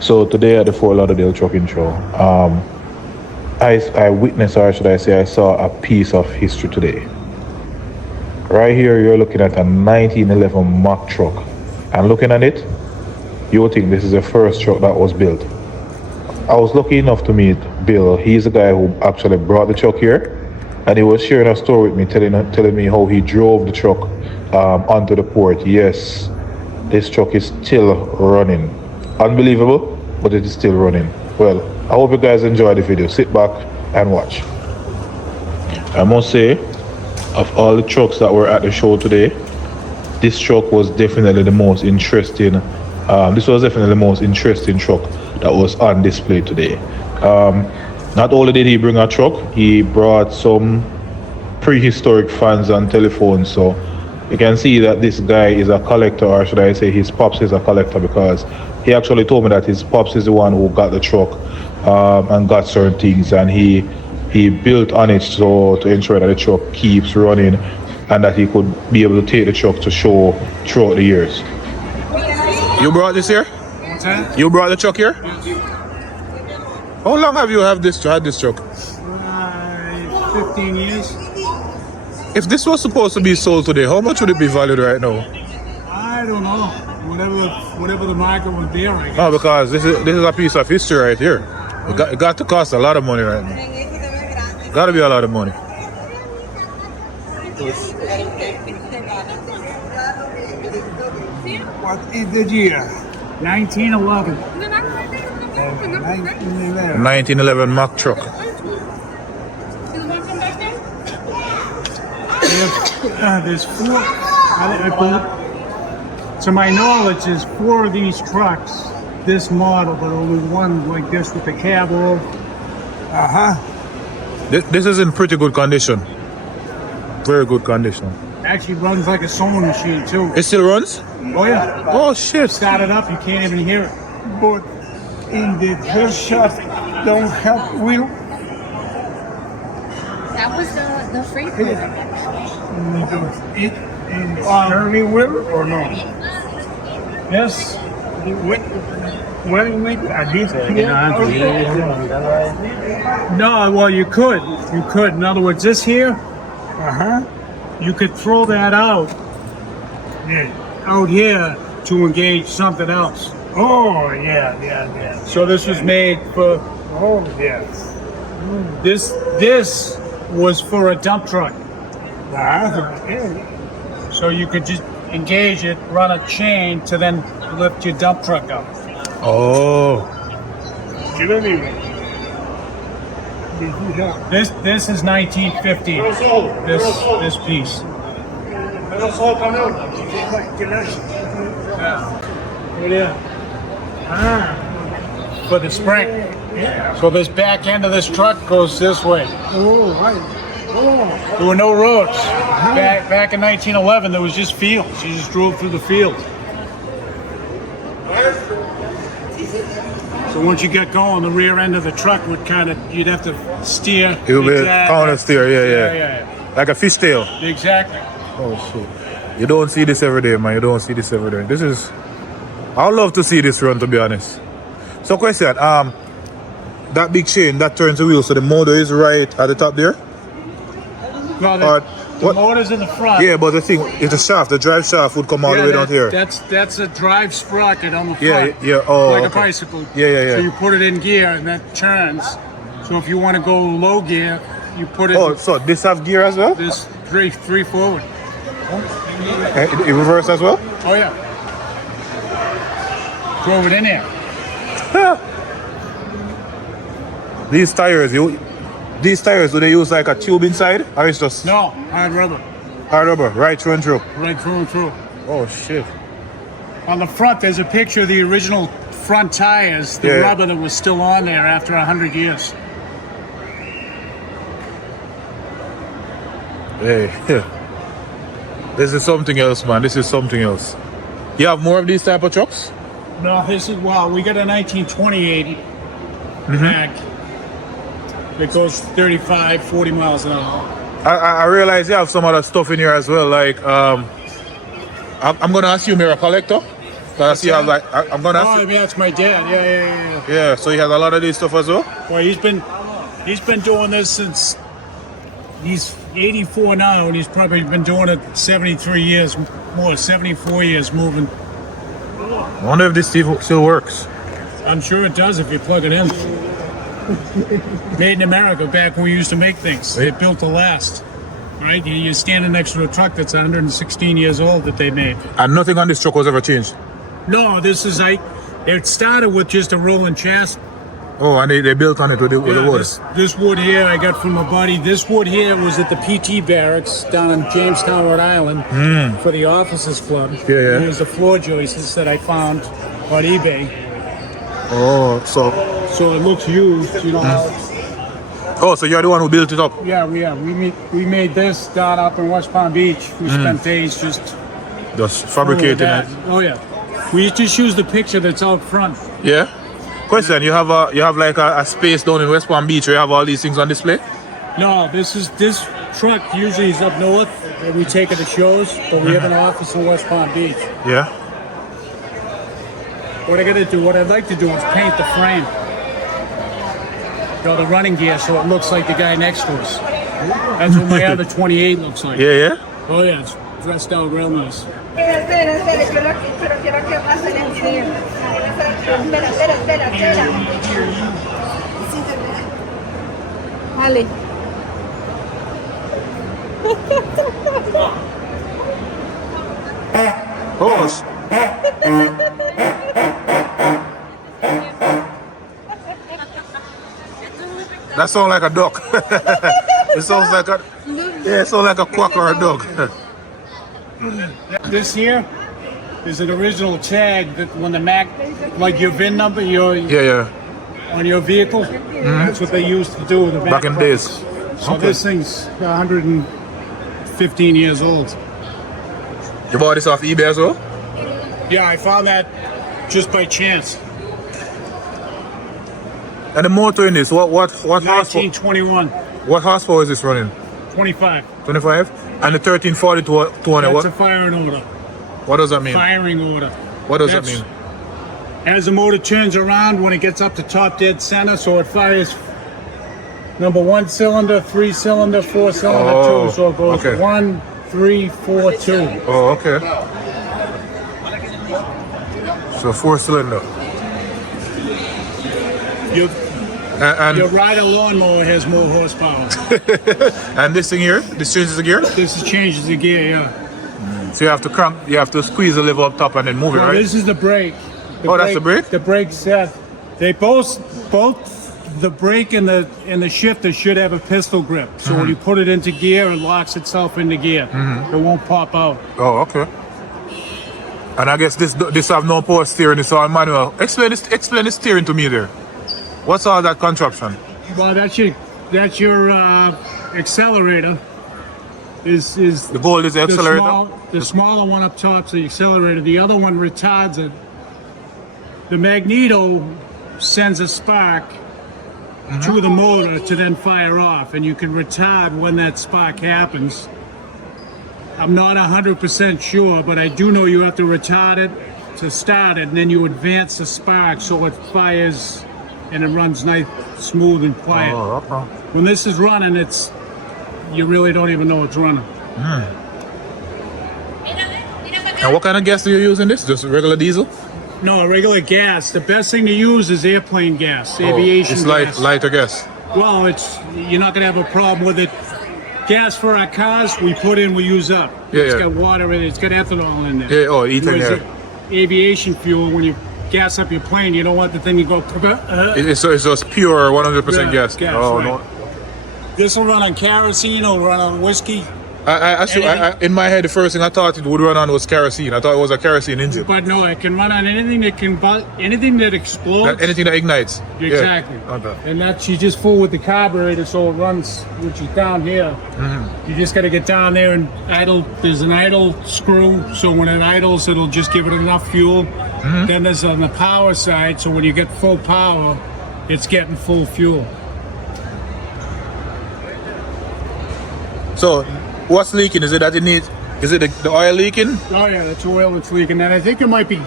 So today at the Fort Lauderdale Trucking Show, I witnessed, or should I say, I saw a piece of history today. Right here, you're looking at a 1911 Mack truck, and looking at it, you would think this is the first truck that was built. I was lucky enough to meet Bill. He's the guy who actually brought the truck here, and he was sharing a story with me, telling me how he drove the truck onto the port. Yes, this truck is still running. Unbelievable, but it is still running. Well, I hope you guys enjoy the video. Sit back and watch. I must say, of all the trucks that were at the show today, this truck was definitely the most interesting. This was definitely the most interesting truck that was on display today. Not only did he bring a truck, he brought some prehistoric fans and telephones. So you can see that this guy is a collector, or should I say his pops is a collector, because he actually told me that his pops is the one who got the truck and got certain things, and he built on it so to ensure that the truck keeps running and that he could be able to take the truck to show throughout the years. You brought this here? What's that? You brought the truck here? How long have you had this truck? 15 years. If this was supposed to be sold today, how much would it be valued right now? I don't know. Whatever the market would be, I guess. No, because this is a piece of history right here. It got to cost a lot of money right now. Got to be a lot of money. What is the year? 1911. 1911. 1911 Mack truck. There's four. To my knowledge, there's four of these trucks, this model, but only one like this with the cab over. This is in pretty good condition. Very good condition. Actually runs like a sewing machine too. It still runs? Oh yeah. Oh shit. Start it up, you can't even hear it. But in the first shaft don't have wheel. That was the freight car. It in turning wheel or no? Yes. When you make at least No, well you could. You could. In other words, this here, you could throw that out here to engage something else. Oh yeah. So this was made for Oh yes. this was for a dump truck. Okay. So you could just engage it, run a chain to then lift your dump truck up. Oh. This is 1950. This piece. Yeah. For the spring. So this back end of this truck goes this way. Oh right. There were no roads. Back in 1911, there was just fields. You just drove through the fields. So once you get going, the rear end of the truck would you'd have to steer. It will be counter steer, yeah. Like a fishtail. Exactly. Oh shit. You don't see this every day, man. You don't see this every day. This is, I would love to see this run, to be honest. So question, that big chain that turns the wheel, so the motor is right at the top there? No, the motor's in the front. Yeah, but the thing is the shaft, the drive shaft would come all the way down here. That's a drive sprocket on the front. Yeah. Oh, like okay. a bicycle. Yeah. So you put it in gear and that turns. So if you want to go low gear, you put it. Oh, so this have gear as well? This three forward. It reverse as well? Oh yeah. Drove it in there. These tires, do they use like a tube inside, or it's just No, hard rubber. hard rubber, right through and through? Right through and through. Oh shit. On the front, there's a picture of the original front tires, the Yeah. rubber that was still on there after 100 years. Hey, this is something else, man. This is something else. You have more of these type of trucks? No, this is, we got a 1928 Mack that goes 35, 40 miles an hour. I realize you have some other stuff in here as well. Like, I'm gonna assume you're a collector. I see you have like, I'm gonna Oh, ask you. yeah, that's my dad. Yeah. Yeah, so he has a lot of this stuff as well? Well, he's been doing this since he's 84 now, and he's probably been doing it 73 years more, 74 years moving. I wonder if this still works. I'm sure it does if you plug it in. Made in America, back when we used to make things. They built to last. Right? You're standing next to a truck that's 116 years old that they made. And nothing on this truck was ever changed? No, this is it started with just a rolling chassis. Oh, and they built on it with the wood? This wood here I got from a buddy. This wood here was at the PT barracks down in Jamestown, Rhode Island for the officers club. Yeah. And it was the floor joists that I found on eBay. Oh, so it looks used, you know. Oh, so you're the one who built it up? Yeah. We made this down up in West Palm Beach. We spent days just fabricating it. Oh yeah. We just use the picture that's out front. Yeah. Question: you have like a space down in West Palm Beach where you have all these things on display? No, this truck usually is up north and we take it to shows, but we have an office in West Palm Beach. Yeah. What I'd like to do is paint the frame. The running gear so it looks like the guy next to us. That's what my other 28 looks like. Yeah. Oh yeah, it's dressed out real nice. Espera, pero quiero que pasen el video. Espera. Vale. Oh. That sounds like a duck. It sounds like a quack or a duck. This here is an original tag that when the Mac, like your VIN number, on your vehicle, that's what they used to do with the Back in the days. So this thing's 115 years old. You bought this off eBay as well? Yeah, I found that just by chance. And the motor in this, what horsepower? 1921. What horsepower is this running? 25. 25? And the 1340 to 200 That's what? a firing order. What does that mean? Firing order. What does that mean? As the motor turns around, when it gets up to top dead center, so it fires number 1 cylinder, 3 cylinder, 4 cylinder, 2. So it goes 1, 3, 4, 2. Oh, okay. So 4 cylinder. Your rider lawnmower has more horsepower. And this thing here, this changes the gear? This changes the gear, yeah. So you have to squeeze the lever up top and then move it, right? This is the brake. That's the brake? The brake set. They both the brake and the shifter should have a pistol grip. So when you put it into gear, it locks itself into gear. It won't pop out. Oh, okay. And I guess this have no power steering, it's all manual. Explain the steering to me there. What's all that contraption? Well, that's your accelerator. Is the gold is the accelerator? The smaller one up top is the accelerator. The other one retards it. The magneto sends a spark to the motor to then fire off, and you can retard when that spark happens. I'm not 100% sure, but I do know you have to retard it to start it, and then you advance the spark so it fires and it runs nice, smooth, and quiet. Oh, okay. When this is running, you really don't even know it's running. And what kind of gas do you use in this? Just regular diesel? No, regular gas. The best thing to use is airplane gas, aviation it's gas. lighter gas. Well, you're not going to have a problem with it. Gas for our cars, we put in, we use up. It's got water in it. It's got ethanol in there. Yeah, ethane there. Aviation fuel, when you gas up your plane, you don't want the thing to go. It's just pure 100% gas. Oh, right. no. This will run on kerosene, it'll run on whiskey. In my head, the first thing I thought it would run on was kerosene. I thought it was a kerosene engine. But no, it can run on anything that explodes. Anything that ignites. Exactly. Yeah. Okay. And that's you just full with the carburetor, so it runs, which is down here. You just got to get down there and idle. There's an idle screw, so when it idles, it'll just give it enough fuel. Then there's on the power side, so when you get full power, it's getting full fuel. So, what's leaking? Is it that it needs? Is it the oil leaking? Oh yeah, that's oil that's leaking. And I think it might be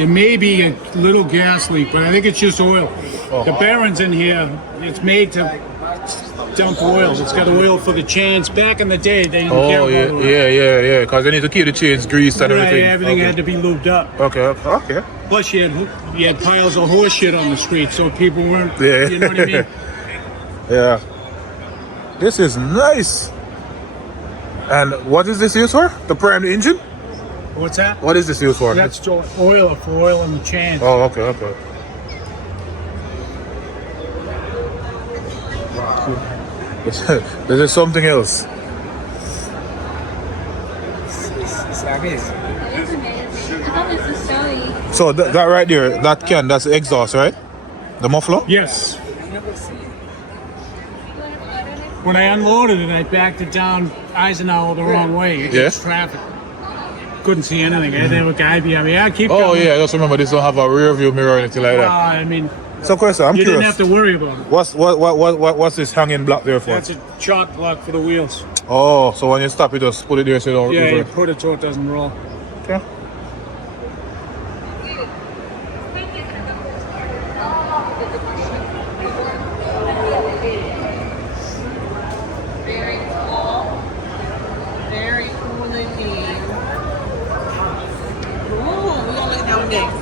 There may be a little gas leak, but I think it's just oil. Oh. The bearings in here, it's made to dump oil. It's got oil for the chains. Back in the day, they didn't care Oh, about yeah, oil. yeah. Because they need to keep the chains greased and Right, everything. everything Okay. had to be lubed up. Okay. Plus, you had piles of horse shit on the street, so people weren't. Yeah. You know what I mean? Yeah. This is nice. And what is this used for? To prime the engine? What's that? What is this used for? That's oil for oil in the chains. Oh, okay. This is something else. So that right there, that's the exhaust, right? The muffler? Yes. When I unloaded it, I backed it down Eisenhower the wrong way against traffic. Couldn't see anything. I had to have a guy behind me. I keep Oh going. yeah, I just remember this don't have a rear view mirror or anything like that. I mean, So question, I'm you curious. didn't have to worry about it. What's this hanging block there for? That's a chalk block for the wheels. Oh, so when you stop, you just put it there so you don't Yeah, you over. put it so it doesn't roll. Okay. Very cool. Very cool indeed. Ooh, we're gonna look down next.